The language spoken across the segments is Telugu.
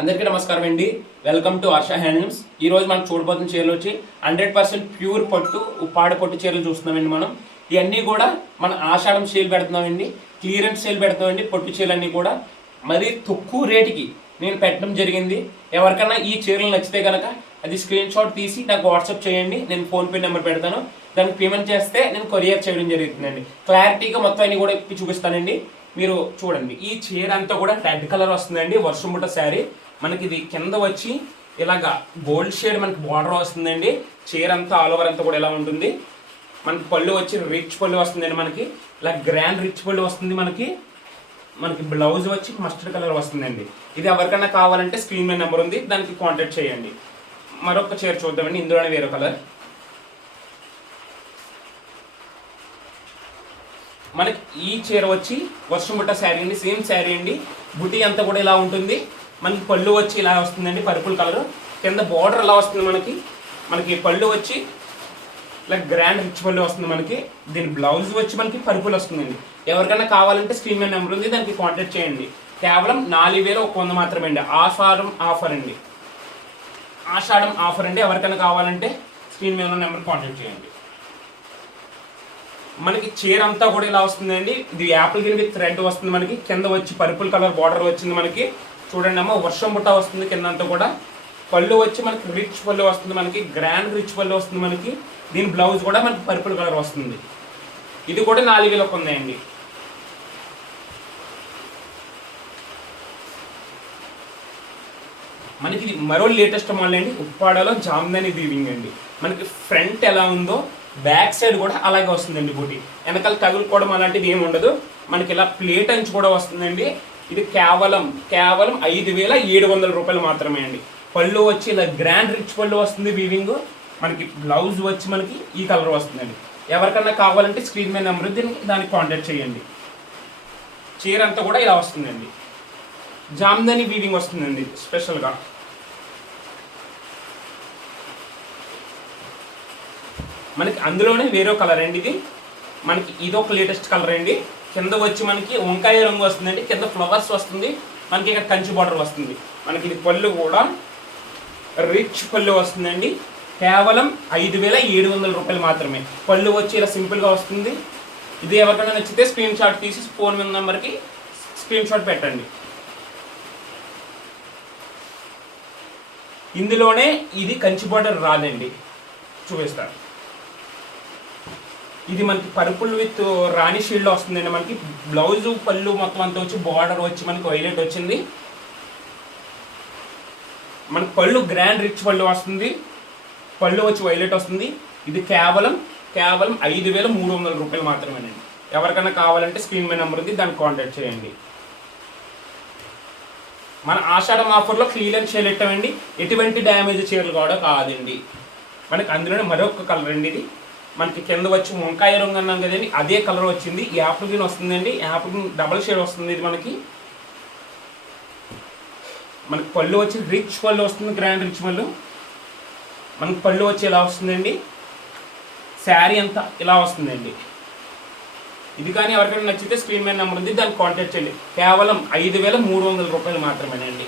అందరికీ నమస్కారం అండి. వెల్కమ్ టు హర్ష హ్యాండ్లూమ్స్ ఈ రోజు మనం చూడబోతున్న చీరలు వచ్చి హండ్రెడ్ పర్సెంట్ ప్యూర్ పట్టు ఉప్పాడ పట్టు చీరలు చూస్తున్నామండి మనం. ఇవన్నీ కూడా మన ఆషాఢం సేల్ పెడుతున్నామండి. క్లియరెన్స్ సేల్ పెడుతున్నామండి పట్టు చీరలన్నీ కూడా. మరి తక్కువ రేటుకి నేను పెట్టడం జరిగింది. ఎవరికైనా ఈ చీరలు నచ్చితే కనుక అది స్క్రీన్ షాట్ తీసి నాకు వాట్సాప్ చేయండి. నేను ఫోన్పే నెంబర్ పెడతాను. దానికి పేమెంట్ చేస్తే నేను కొరియర్ చేయడం జరుగుతుందండి. క్లారిటీగా మొత్తం అన్ని కూడా ఇప్పి చూపిస్తానండి. మీరు చూడండి. ఈ చీర అంతా కూడా రెడ్ కలర్ వస్తుందండి. వర్షం బుట్ట శారీ మనకి ఇది కింద వచ్చి ఇలాగా గోల్డ్ షేడ్ మనకి బార్డర్ వస్తుందండి. చీర అంతా ఆల్ ఓవర్ అంతా కూడా ఎలా ఉంటుంది. మనకి పళ్ళు వచ్చి రిచ్ పళ్ళు వస్తుందండి మనకి. ఇలా గ్రాండ్ రిచ్ పళ్ళు వస్తుంది మనకి. మనకి బ్లౌజ్ వచ్చి మస్టర్డ్ కలర్ వస్తుందండి. ఇది ఎవరికైనా కావాలంటే స్క్రీన్ మీద నెంబర్ ఉంది. దానికి కాంటాక్ట్ చేయండి. మరొక చీర చూద్దామండి. ఇందులోనే వేరే కలర్ మనకి ఈ చీర వచ్చి వర్షం బుట్ట శారీ అండి. సేమ్ శారీ అండి. బుటీ అంతా కూడా ఇలా ఉంటుంది. మనకి పళ్ళు వచ్చి ఇలా వస్తుందండి పర్పుల్ కలర్. కింద బార్డర్ ఇలా వస్తుంది మనకి? మనకి పళ్ళు వచ్చి ఇలా గ్రాండ్ రిచ్ పళ్ళు వస్తుంది మనకి. దీని బ్లౌజ్ వచ్చి మనకి పర్పుల్ వస్తుందండి. ఎవరికైనా కావాలంటే స్క్రీన్ మీద నెంబర్ ఉంది దానికి కాంటాక్ట్ చేయండి. కేవలం నాలుగు వేల ఒక వంద మాత్రమే అండి ఆషాఢం ఆఫర్ అండి. ఆషాఢం ఆఫర్ అండి. ఎవరికైనా కావాలంటే స్క్రీన్ మీద ఉన్న నెంబర్ కాంటాక్ట్ చేయండి. మనకి చీర అంతా కూడా ఇలా వస్తుందండి. ఇది యాపిల్ గ్రీన్ విత్ రెడ్ వస్తుంది మనకి. కింద వచ్చి పర్పుల్ కలర్ బార్డర్ వచ్చింది మనకి. చూడండి అమ్మ వర్షం బుట్ట వస్తుంది కిందంతా కూడా. పళ్ళు వచ్చి మనకి రిచ్ పళ్ళు వస్తుంది మనకి గ్రాండ్ రిచ్ పళ్ళు వస్తుంది మనకి. దీని బ్లౌజ్ కూడా మనకి పర్పుల్ కలర్ వస్తుంది. ఇది కూడా నాలుగు వేలకు ఉందండి మనకి ఇది మరో లేటెస్ట్ మోడల్ అండి. ఉప్పాడలో జామ్దని వీవింగ్ అండి. మనకి ఫ్రంట్ ఎలా ఉందో బ్యాక్ సైడ్ కూడా అలాగే వస్తుందండి బూటీ. వెనకాల తగులుకోవడం అలాంటిది ఏమి ఉండదు. మనకి ఇలా ప్లేట్ అంచు కూడా వస్తుందండి. ఇది కేవలం కేవలం ఐదు వేల ఏడు వందల రూపాయలు మాత్రమే అండి. పళ్ళు వచ్చి ఇలా గ్రాండ్ రిచ్ పళ్ళు వస్తుంది వీవింగ్ మనకి బ్లౌజ్ వచ్చి మనకి ఈ కలర్ వస్తుందండి. ఎవరికన్నా కావాలంటే స్క్రీన్ మీద నెంబర్ దీనికి దానికి కాంటాక్ట్ చేయండి. చీర అంతా కూడా ఇలా వస్తుందండి. జామ్దని వీవింగ్ వస్తుందండి స్పెషల్గా మనకి అందులోనే వేరే కలర్ అండి ఇది. మనకి ఇది ఒక లేటెస్ట్ కలర్ అండి. కింద వచ్చి మనకి వంకాయ రంగు వస్తుందండి. కింద ఫ్లవర్స్ వస్తుంది. మనకి ఇక్కడ కంచి బార్డర్ వస్తుంది. మనకి ఇది పళ్ళు కూడా. రిచ్ పళ్ళు వస్తుందండి. కేవలం ఐదు వేల ఏడు వందల రూపాయలు మాత్రమే. పళ్ళు వచ్చి ఇలా సింపుల్గా వస్తుంది. ఇది ఎవరికైనా నచ్చితే స్క్రీన్ షాట్ తీసి ఫోన్ మీద నెంబర్కి స్క్రీన్ షాట్ పెట్టండి. ఇందులోనే ఇది కంచి బార్డర్ రాదండి. చూపిస్తాను. ఇది మనకి పర్పుల్ విత్ రాణి షీల్డ్ వస్తుందండి మనకి. బ్లౌజ్ పళ్ళు మొత్తం అంతా వచ్చి బార్డర్ వచ్చి మనకి వైలెట్ వచ్చింది. మనకి పళ్ళు గ్రాండ్ రిచ్ పళ్ళు వస్తుంది. పళ్ళు వచ్చి వైలెట్ వస్తుంది. ఇది కేవలం కేవలం ఐదు వేల మూడు వందల రూపాయలు మాత్రమేనండి. ఎవరికైనా కావాలంటే స్క్రీన్ మీద నెంబర్ ఉంది దాన్ని కాంటాక్ట్ చేయండి. మన ఆషాఢం ఆఫర్లో క్లియర్ సేల్ పెట్టామండి ఎటువంటి డ్యామేజ్ చీరలు కూడా కాదండి. మనకి అందులోనే మరొక కలర్ అండి ఇది. మనకి కింద వచ్చి వంకాయ రంగు అన్నాం కదండి అదే కలర్ వచ్చింది. ఈ యాపిల్ గ్రీన్ వస్తుందండి. యాపిల్ గ్రీన్ డబల్ షేడ్ వస్తుంది ఇది మనకి. మనకి పళ్ళు వచ్చి రిచ్ పళ్ళు వస్తుంది గ్రాండ్ రిచ్ పళ్ళు. మనకి పళ్ళు వచ్చి ఇలా వస్తుందండి? శారీ అంతా ఇలా వస్తుందండి. ఇది కానీ ఎవరికైనా నచ్చితే స్క్రీన్ మీద నెంబర్ ఉంది దాన్ని కాంటాక్ట్ చేయండి. కేవలం ఐదు వేల మూడు వందల రూపాయలు మాత్రమేనండి.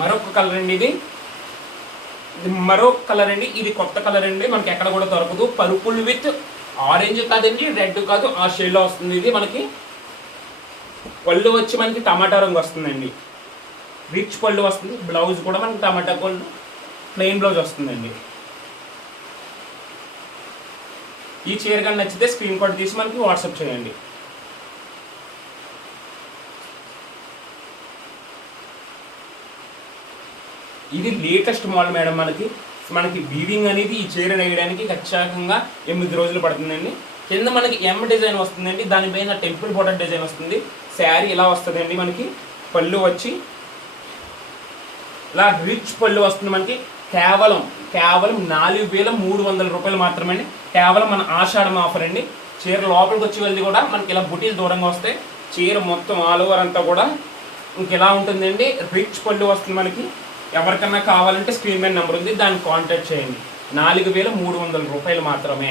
మరొక కలర్ అండి ఇది. మరో మరొక కలర్ అండి. ఇది కొత్త కలర్ అండి. మనకి ఎక్కడ కూడా దొరకదు. పర్పుల్ విత్ ఆరెంజ్ కాదండి రెడ్ కాదు. ఆ షేడ్లో వస్తుంది ఇది మనకి. పళ్ళు వచ్చి మనకి టమాటా రంగు వస్తుందండి. రిచ్ పళ్ళు వస్తుంది. బ్లౌజ్ కూడా మనకి టమాటా పళ్ళు ప్లెయిన్ బ్లౌజ్ వస్తుందండి. ఈ చీర కానీ నచ్చితే స్క్రీన్ షాట్ తీసి మనకి వాట్సాప్ చేయండి. ఇది లేటెస్ట్ మోడల్ మేడం మనకి. మనకి వీవింగ్ అనేది ఈ చీర నేయడానికి ఖచ్చితంగా ఎనిమిది రోజులు పడుతుందండి. కింద మనకి ఎం డిజైన్ వస్తుందండి. దానిపైన టెంపుల్ బోర్డర్ డిజైన్ వస్తుంది. శారీ ఇలా వస్తుందండి మనకి. పళ్ళు వచ్చి ఇలా రిచ్ పళ్ళు వస్తుంది మనకి. కేవలం కేవలం నాలుగు వేల మూడు వందల రూపాయలు మాత్రమే అండి కేవలం మన ఆషాఢం ఆఫర్ అండి. చీర లోపలికి వచ్చి వెళ్ళి కూడా మనకి ఇలా బుటీలు దూరంగా వస్తే చీర మొత్తం ఆల్ ఓవర్ అంతా కూడా ఇంకెలా ఉంటుందండి. రిచ్ పళ్ళు వస్తుంది మనకి. ఎవరికన్నా కావాలంటే స్క్రీన్ మీద నెంబర్ ఉంది దాన్ని కాంటాక్ట్ చేయండి. నాలుగు వేల మూడు వందల రూపాయలు మాత్రమే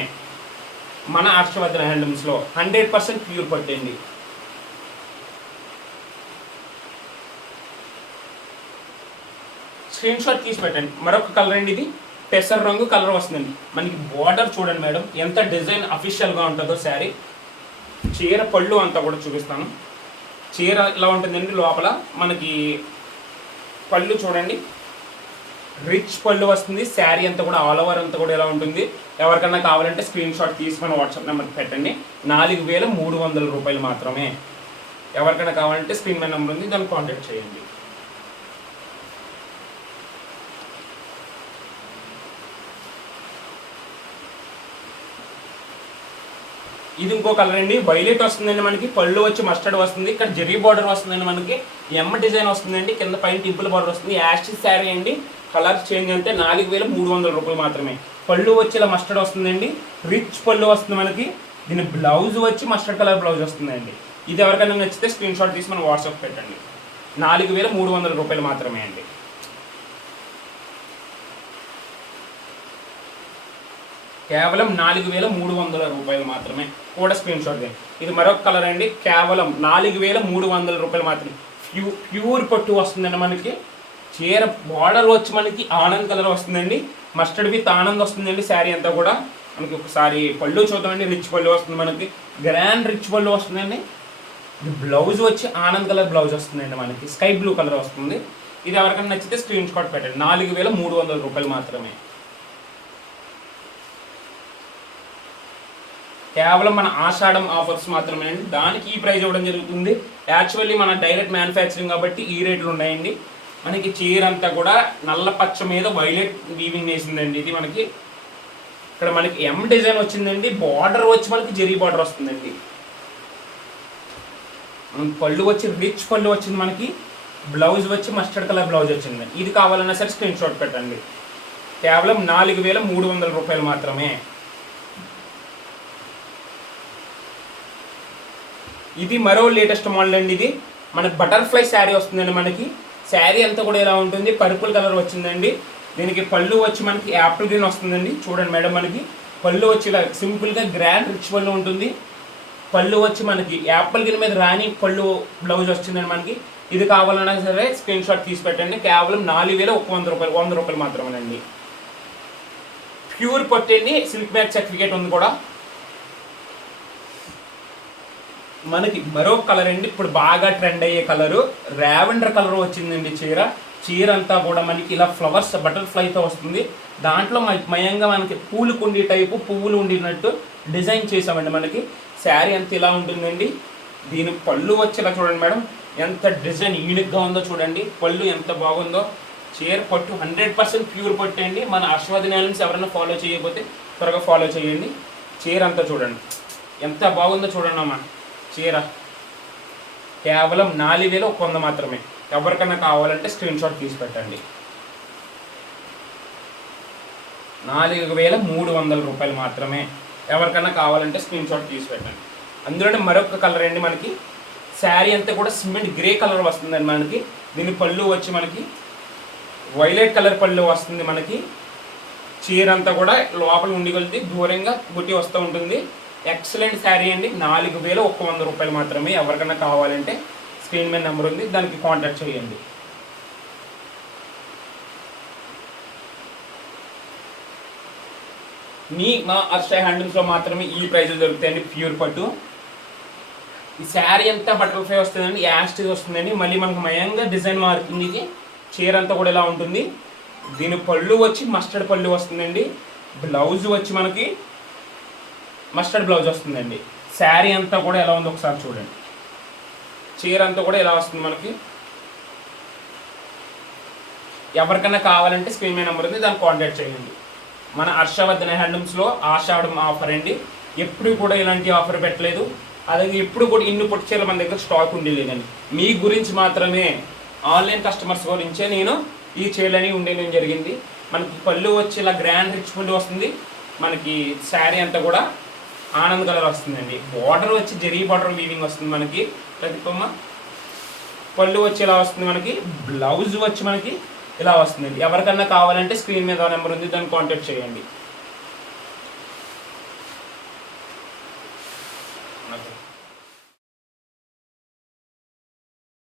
మన హర్షవర్ధన్ హ్యాండ్లూమ్స్లో హండ్రెడ్ పర్సెంట్ ప్యూర్ పట్టండి స్క్రీన్ షాట్ తీసి పెట్టండి. మరొక కలర్ అండి ఇది? పెసర్ రంగు కలర్ వస్తుందండి. మనకి బార్డర్ చూడండి మేడం ఎంత డిజైన్ అఫీషియల్గా ఉంటుందో శారీ. చీర పళ్ళు అంతా కూడా చూపిస్తాను. చీర ఇలా ఉంటుందండి? లోపల మనకి పళ్ళు చూడండి. రిచ్ పళ్ళు వస్తుంది. శారీ అంతా కూడా ఆల్ ఓవర్ అంతా కూడా ఎలా ఉంటుంది? ఎవరికన్నా కావాలంటే స్క్రీన్ షాట్ తీసి మన వాట్సాప్ నెంబర్కి పెట్టండి. నాలుగు వేల మూడు వందల రూపాయలు మాత్రమే. ఎవరికైనా కావాలంటే స్క్రీన్ మీద నెంబర్ ఉంది దాన్ని కాంటాక్ట్ చేయండి. ఇది ఇంకో కలర్ అండి. వైలెట్ వస్తుందండి మనకి. పళ్ళు వచ్చి మస్టర్డ్ వస్తుంది. ఇక్కడ జెరీ బార్డర్ వస్తుందండి మనకి. ఎమ్మ డిజైన్ వస్తుందండి. కింద పైన టింపుల్ బార్డర్ వస్తుంది. యాష్ శారీ అండి. కలర్ చేంజ్ అంటే నాలుగు వేల మూడు వందల రూపాయలు మాత్రమే. పళ్ళు వచ్చి ఇలా మస్టర్డ్ వస్తుందండి. రిచ్ పళ్ళు వస్తుంది మనకి. దీని బ్లౌజ్ వచ్చి మస్టర్డ్ కలర్ బ్లౌజ్ వస్తుందండి. ఇది ఎవరికైనా నచ్చితే స్క్రీన్ షాట్ తీసి మనం వాట్సాప్ పెట్టండి. నాలుగు వేల మూడు వందల రూపాయలు మాత్రమే అండి. కేవలం నాలుగు వేల మూడు వందల రూపాయలు మాత్రమే. కూడా స్క్రీన్ షాట్ ఇది మరొక కలర్ అండి. కేవలం నాలుగు వేల మూడు వందల రూపాయలు మాత్రమే. ప్యూ ప్యూర్ పట్టు వస్తుందండి మనకి. చీర బార్డర్ వచ్చి మనకి ఆనంద్ కలర్ వస్తుందండి. మస్టర్డ్ విత్ ఆనంద్ వస్తుందండి శారీ అంతా కూడా. మనకి ఒకసారి పళ్ళు చూద్దామండి. రిచ్ పళ్ళు వస్తుంది మనకి. గ్రాండ్ రిచ్ పళ్ళు వస్తుందండి. బ్లౌజ్ వచ్చి ఆనంద్ కలర్ బ్లౌజ్ వస్తుందండి మనకి. స్కై బ్లూ కలర్ వస్తుంది. ఇది ఎవరికైనా నచ్చితే స్క్రీన్ షాట్ పెట్టండి. నాలుగు వేల మూడు వందల రూపాయలు మాత్రమే. కేవలం మన ఆషాఢం ఆఫర్స్ మాత్రమే అండి దానికి ఈ ప్రైస్ ఇవ్వడం జరుగుతుంది. యాక్చువల్లీ మన డైరెక్ట్ మ్యానుఫ్యాక్చరింగ్ కాబట్టి ఈ రేట్లు ఉన్నాయండి. మనకి చీర అంతా కూడా నల్ల పచ్చ మీద వైలెట్ వీవింగ్ వేసిందండి. ఇది మనకి ఇక్కడ మనకి ఎం డిజైన్ వచ్చిందండి. బార్డర్ వచ్చి మనకి జెరీ బార్డర్ వస్తుందండి. పళ్ళు వచ్చి రిచ్ పళ్ళు వచ్చింది మనకి. బ్లౌజ్ వచ్చి మస్టర్డ్ కలర్ బ్లౌజ్ వచ్చింది. ఇది కావాలన్నా సరే స్క్రీన్ షాట్ పెట్టండి. కేవలం నాలుగు వేల మూడు వందల రూపాయలు మాత్రమే. ఇది మరో లేటెస్ట్ మోడల్ అండి ఇది. మనకి బటర్ఫ్లై శారీ వస్తుందండి మనకి. శారీ అంతా కూడా ఎలా ఉంటుంది? పర్పుల్ కలర్ వచ్చిందండి. దీనికి పళ్ళు వచ్చి మనకి యాపిల్ గ్రీన్ వస్తుందండి. చూడండి మేడం మనకి. పళ్ళు వచ్చి ఇలా సింపుల్గా గ్రాండ్ రిచ్ పళ్ళు ఉంటుంది. పళ్ళు వచ్చి మనకి యాపిల్ గ్రీన్ మీద రాని పళ్ళు బ్లౌజ్ వచ్చిందండి మనకి. ఇది కావాలన్నా సరే స్క్రీన్ షాట్ తీసి పెట్టండి. కేవలం నాలుగు వేల ఒక వంద రూపాయలు వంద రూపాయలు మాత్రమేనండి. ప్యూర్ పొట్టండి సిల్క్ బ్యాగ్ సర్టిఫికేట్ ఉంది కూడా. మనకి మరో కలర్ అండి. ఇప్పుడు బాగా ట్రెండ్ అయ్యే కలరు రావెండర్ కలర్ వచ్చిందండి చీర. చీర అంతా కూడా మనకి ఇలా ఫ్లవర్స్ బటర్ఫ్లైతో వస్తుంది. దాంట్లో మ- మయంగా మనకి పూలు కుండి టైపు పువ్వులు ఉండినట్టు డిజైన్ చేసామండి మనకి. శారీ అంతా ఇలా ఉంటుందండి. దీని పళ్ళు వచ్చేలా చూడండి మేడం. ఎంత డిజైన్ యూనిక్గా ఉందో చూడండి. పళ్ళు ఎంత బాగుందో. చీర పట్టు హండ్రెడ్ పర్సెంట్ ప్యూర్ పట్టు అండి. మన అశ్వధిని ఎవరైనా ఫాలో చేయకపోతే త్వరగా ఫాలో చేయండి. చీర అంతా చూడండి. ఎంత బాగుందో చూడండి అమ్మా. చీర. కేవలం నాలుగు వేలు ఒక వంద మాత్రమే. ఎవరికైనా కావాలంటే స్క్రీన్ షాట్ తీసి పెట్టండి. నాలుగు వేల మూడు వందల రూపాయలు మాత్రమే. ఎవరికైనా కావాలంటే స్క్రీన్ షాట్ తీసి పెట్టండి. అందులోనే మరొక కలర్ అండి మనకి. శారీ అంతా కూడా సిమెంట్ గ్రే కలర్ వస్తుందండి మనకి. దీని పళ్ళు వచ్చి మనకి వైలెట్ కలర్ పళ్ళు వస్తుంది మనకి. చీర అంతా కూడా లోపల ఉండి కొలిది దూరంగా గుట్టి వస్తూ ఉంటుంది. ఎక్సలెంట్ శారీ అండి. నాలుగు వేల ఒక్క వంద రూపాయలు మాత్రమే ఎవరికైనా కావాలంటే స్క్రీన్ మీద నెంబర్ ఉంది. దానికి కాంటాక్ట్ చేయండి. మీ మా అక్షయ హ్యాండిల్స్లో మాత్రమే ఈ ప్రైజ్లు దొరుకుతాయండి. ప్యూర్ పట్టు. ఈ శారీ అంతా బటర్ఫ్లై వస్తుందండి? యాస్టిజ్ వస్తుందండి. మళ్ళీ మనకు మయంగా డిజైన్ మారుతుంది ఇది. చీర అంతా కూడా ఇలా ఉంటుంది. దీని పళ్ళు వచ్చి మస్టర్డ్ పళ్ళు వస్తుందండి. బ్లౌజ్ వచ్చి మనకి మస్టర్డ్ బ్లౌజ్ వస్తుందండి. శారీ అంతా కూడా ఎలా ఉందో ఒకసారి చూడండి. చీర అంతా కూడా ఎలా వస్తుంది మనకి? ఎవరికైనా కావాలంటే స్క్రీన్ మీద నెంబర్ ఉంది దాన్ని కాంటాక్ట్ చేయండి. మన హర్షవర్ధన హ్యాండ్లూమ్స్లో ఆషాఢం ఆఫర్ అండి. ఎప్పుడు కూడా ఇలాంటి ఆఫర్ పెట్టలేదు. అలాగే ఎప్పుడు కూడా ఇన్ని పొట్టి చీరలు మన దగ్గర స్టాక్ ఉండేలేదండి. మీ గురించి మాత్రమే ఆన్లైన్ కస్టమర్స్ గురించే నేను ఈ చీరలని ఉండేయడం జరిగింది. మనకి పళ్ళు వచ్చి ఇలా గ్రాండ్ రిచ్ పళ్ళు వస్తుంది. మనకి శారీ అంతా కూడా ఆనంద్ కలర్ వస్తుందండి. బార్డర్ వచ్చి జరీ బార్డర్ వీవింగ్ వస్తుంది మనకి. ప్రతిపమ్మ పళ్ళు వచ్చి ఇలా వస్తుంది మనకి. బ్లౌజ్ వచ్చి మనకి ఇలా వస్తుందండి. ఎవరికన్నా కావాలంటే స్క్రీన్ మీద నెంబర్ ఉంది దాన్ని కాంటాక్ట్ చేయండి.